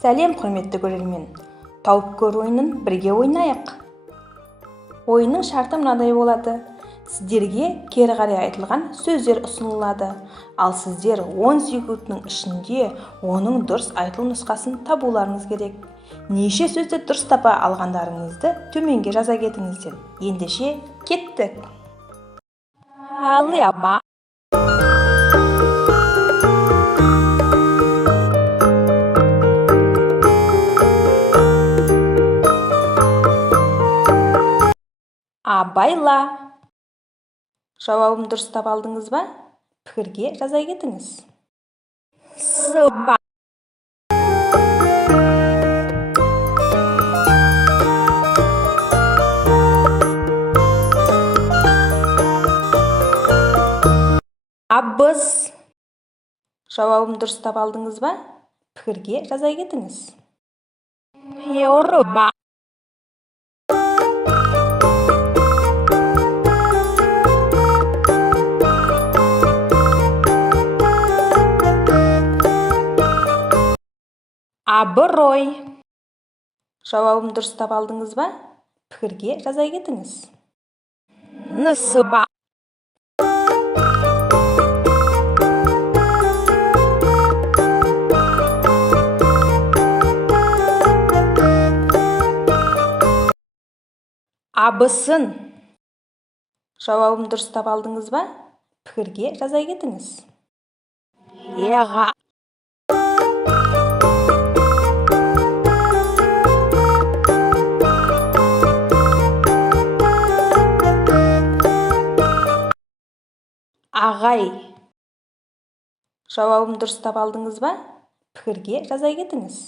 Сәлем, құрметті көрермен. Тауып көр ойынын бірге ойнайық. Ойынның шарты мынадай болады. Сіздерге кері қарай айтылған сөздер ұсынылады. Ал сіздер 10 секундтың ішінде оның дұрыс айтылу нұсқасын табуларыңыз керек. Неше сөзді дұрыс тапа алғандарыңызды төменге жаза кетіңіздер. Ендеше кеттік. Абайла. Жауабын дұрыстап алдыңыз ба? Пікірге жаза кетіңіз. Сыба. Абыз. Жауабын дұрыстап алдыңыз ба? Пікірге жаза кетіңіз. Yoruba. Абырой. Жауабын дұрыстап алдыңыз ба? Пікірге жаза кетіңіз. Нысыба. Абысын. Жауабын дұрыстап алдыңыз ба? Пікірге жаза кетіңіз. Еға. Ағай. Жауабын дұрыстап алдыңыз ба? Пікірге жаза кетіңіз.